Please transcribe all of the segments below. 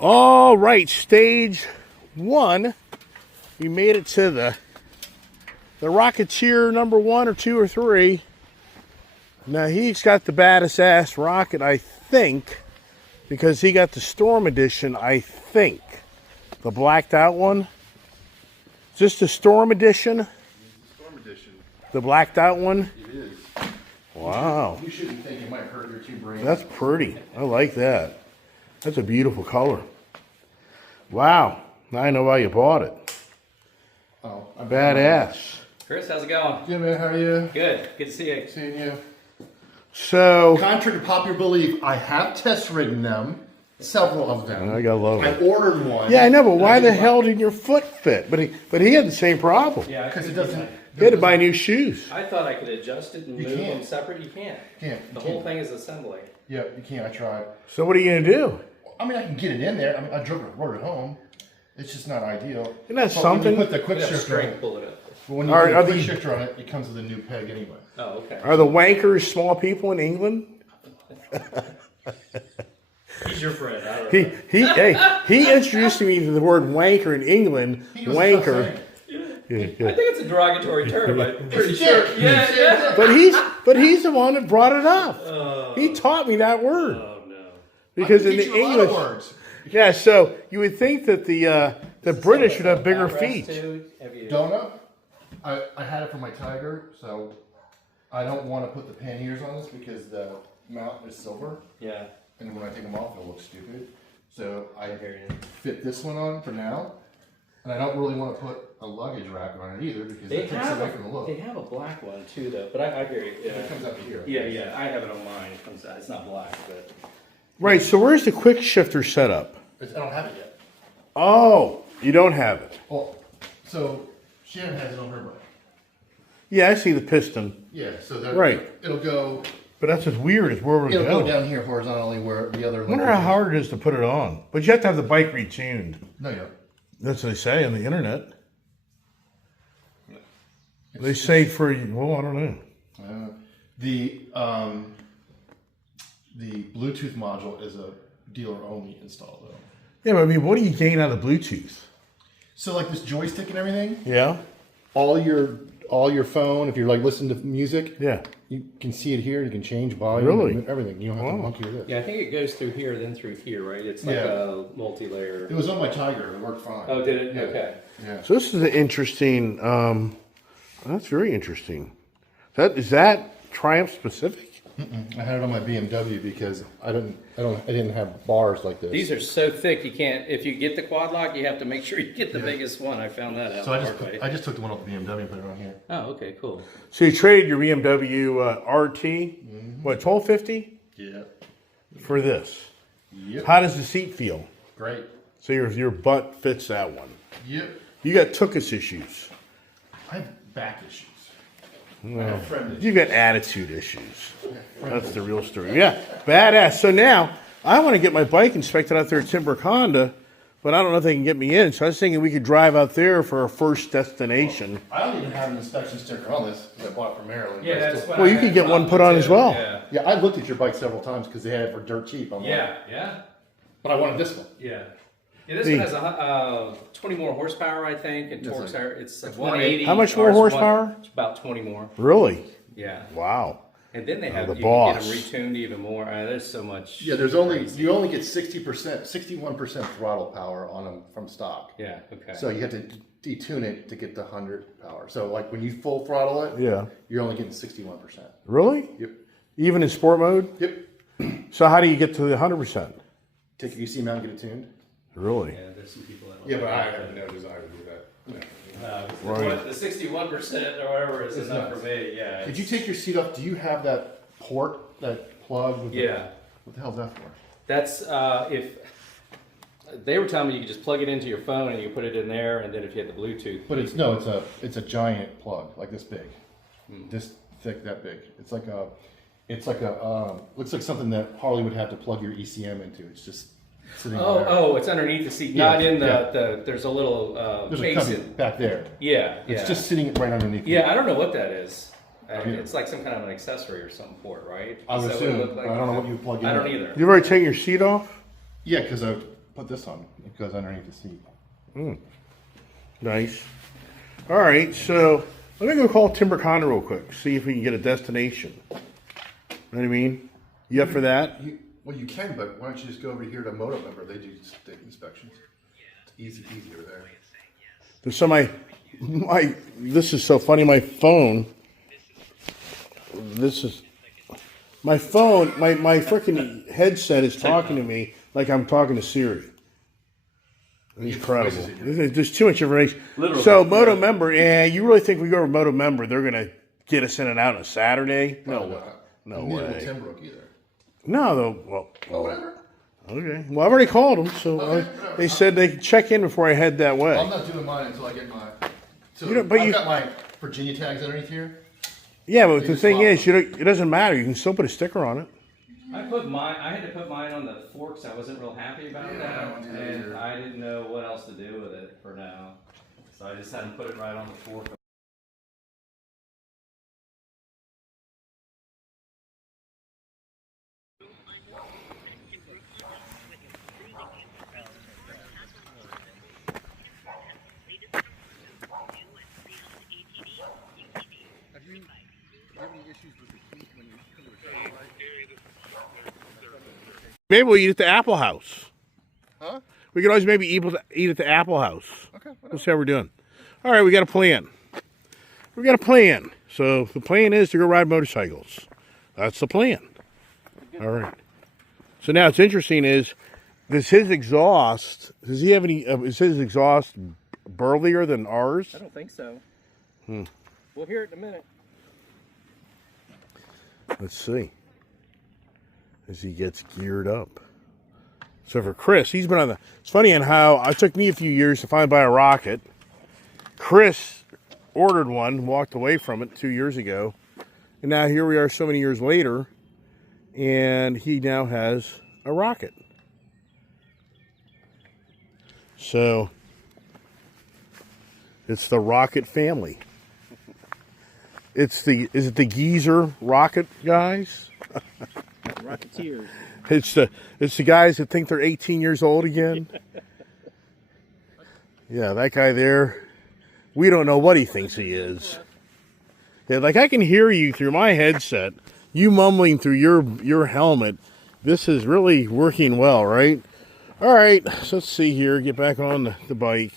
All right, stage one. We made it to the Rocketeer number 1 or 2 or 3. Now he's got the baddest ass rocket, I think, because he got the Storm Edition, I think. The blacked out one. Is this the Storm Edition? Storm Edition. The blacked out one? It is. Wow. You shouldn't think it might hurt your two brains. That's pretty. I like that. That's a beautiful color. Wow. Now I know why you bought it. Oh, Badass. Chris, how's it going? Yeah, man, how are you? Good. Good to see you. Seeing you. So, Contrary to popular belief, I have test ridden them. Several of them. I gotta love I it. ordered one. Yeah, I know, but why the hell didn't your foot fit? But he had the same problem. Yeah, Because it doesn't. He had to buy new shoes. I thought I could adjust it and You move can't. them separate. You can't. Can't. The You whole can't. thing is assembly. Yeah, you can't. I tried. So what are you gonna do? I mean, I can get it in there. I mean, I drove it home. It's just not ideal. Isn't that But something? When you put the quick You have shifter on strength it, pull it up. but when you Are put the quick these- shifter on it, it comes with a new peg anyway. Oh, okay. Are the wankers small people in England? He's your friend. I don't know. He introduced me to the word wanker in England. He was Wanker. tough Yeah, I think it's a derogatory term. I'm pretty Yeah. sure. Yeah. But he's the one that brought it up. He taught me that word. Oh no. Because in I can the teach you a lot of English, words. yeah. So you would think that the British would have bigger Backrest feet. too? Have you? Donut. I had it for my Tiger, so I don't want to put the panniers on this because the mount is silver, Yeah. and when I take them off, it'll look stupid. So I hear you. fit this one on for now, and I don't really want to put a luggage rack on it either because They it takes have away from the look. they have a black one too, though. But I hear you. Yeah. It comes up here. Yeah. I have it on mine. It comes out. It's not black, but Right. So where's the quick shifter setup? I don't have it yet. Oh, you don't have it. Well, so Shannon has it on her bike. Yeah, I see the piston. Yeah, so Right. it'll go. But that's what's weird is where we're It'll going. go down here horizontally where the other. I wonder how hard it is to put it on. But you have to have the bike retuned. No, you don't. That's what they say on the internet. They say for, well, I don't know. The Bluetooth module is a dealer only install though. Yeah, but I mean, what do you gain out of Bluetooth? So like this joystick and everything, Yeah? all your phone, if you're like listening to music, Yeah. you can see it here. You can change volume, Really? and everything. You don't have to monkey with it. yeah, I think it goes through here, then through here, right? It's like Yeah. a multi-layer. It was on my Tiger. It worked fine. Oh, did it? Yeah. Okay. Yeah. So this is an interesting, that's very interesting. Is that Triumph specific? I had it on my BMW because I didn't have bars like this. These are so thick you can't. If you get the quad lock, you have to make sure you get the biggest one. I found that out. So the I just took the one off the BMW and put it on here. Oh, okay, cool. So you traded your BMW RT, what, 1250 Yeah. for this? Yep. How does the seat feel? Great. So your butt fits that one. Yep. You got tuchus issues. I have back issues. I have friend issues. You got attitude issues. That's the real story. Yeah, badass. So now I want to get my bike inspected out there at Timbrook Honda, but I don't know if they can get me in. So I was thinking we could drive out there for our first destination. I don't even have an inspection sticker on this because I bought it from Maryland. Yeah, But that's still- what Well, I you could had get one put on as too. well. Yeah. Yeah, I looked at your bike several times because they had it for dirt cheap. I'm like, Yeah. but I wanted this one. Yeah. Yeah, this one has 20 more horsepower, I think, and That's torque's like- higher. It's like that's 180. How much more ours horsepower? It's about 20 more. Really? Yeah. Wow. And then they have the you boss. can get them retuned even more. There's so much. Yeah, you only get 60%, 61% throttle power on them from stock. Yeah. Okay. So you have to detune it to get the 100 power. So like when you full throttle it, Yeah. you're only getting 61%. Really? Yep. Even in sport mode? Yep. So how do you get to the 100%? Take your UC mount and get it tuned. Really? yeah, there's some people that. Yeah, but I have no desire to do that. Right. The 61% or whatever is enough for me. Yeah. Did you take your seat off? Do you have that port, that plug? With Yeah. What the hell's that for? That's if they were telling me you could just plug it into your phone and you put it in there, and then if you had the Bluetooth. But it's a giant plug, like this big, this thick, that big. It's like a looks like something that Harley would have to plug your ECM into. It's just sitting there. Oh, it's underneath the seat, Yeah, not in yeah. the. There's a little There's a case cubby in. back there. Yeah, yeah. It's just sitting right underneath. Yeah, I don't know what that is. Yeah. It's like some kind of an accessory or something for it, right? I would Is that what it assume. looked like? I don't know what you plug in. I don't either. You've already taken your seat off? Yeah, because put this on. It goes underneath the seat. Nice. All right, so let me go call Timber Conner real quick. See if we can get a destination. You know what I mean? You up for that? Well, you can, but why don't you just go over here to Moto Member? They do state inspections. It's easier there. So my this is so funny. My phone. This is my phone. My freaking headset is talking to me like I'm talking to Siri. Incredible. There's too much information. Literally. So Moto Member, you really think we go over Moto Member, they're gonna get us in and out on a Saturday? No way. No way. Timbrook either. No, though. Well, Whatever. okay. Well, I've already called them, so they said they could check in before I head that way. I'm not doing mine until I get my. So I've got my Virginia tags underneath here. Yeah, but the thing is, it doesn't matter. You can still put a sticker on it. I had to put mine on the forks. I wasn't real happy about that, and I didn't know what else to do with it for now. So I just had to put it right on the fork. Maybe we'll eat at the Apple House. Huh? We could always maybe eat at the Apple House. Okay. We'll see how we're doing. All right, we got a plan. We got a plan. So the plan is to go ride motorcycles. That's the plan. All right. So now it's interesting is his exhaust, does he have any, is his exhaust burlier than ours? I don't think so. We'll hear it in a minute. Let's see. As he gets geared up. So for Chris, he's been on the, it's funny in how it took me a few years to finally buy a rocket. Chris ordered one, walked away from it 2 years ago. And now here we are so many years later, and he now has a rocket. So it's the rocket family. Is it the geezer rocket guys? Rocketeers. It's the guys that think they're 18 years old again. Yeah, that guy there. We don't know what he thinks he is. Yeah, like I can hear you through my headset. You mumbling through your helmet. This is really working well, right? All right, so let's see here. Get back on the bike.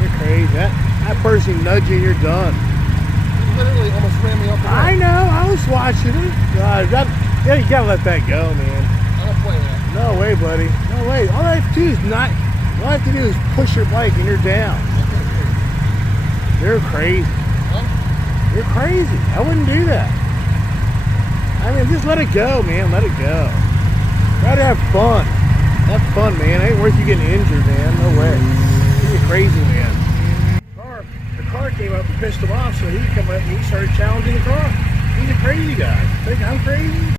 You're crazy. That person nudging, you're done. He literally almost ran me off the road. I know. I was watching it. Yeah, you gotta let that go, man. I don't play that. No way, buddy. No way. All I have to do is not. All I have to do is push your bike and you're down. You're crazy. Huh? You're crazy. I wouldn't do that. I mean, just let it go, man. Let it go. Try to have fun. Have fun, man. It ain't worth you getting injured, man. No way. You're crazy, man. The car came up and pissed him off, so he come up and he started challenging the car. He's a crazy guy. Think I'm crazy?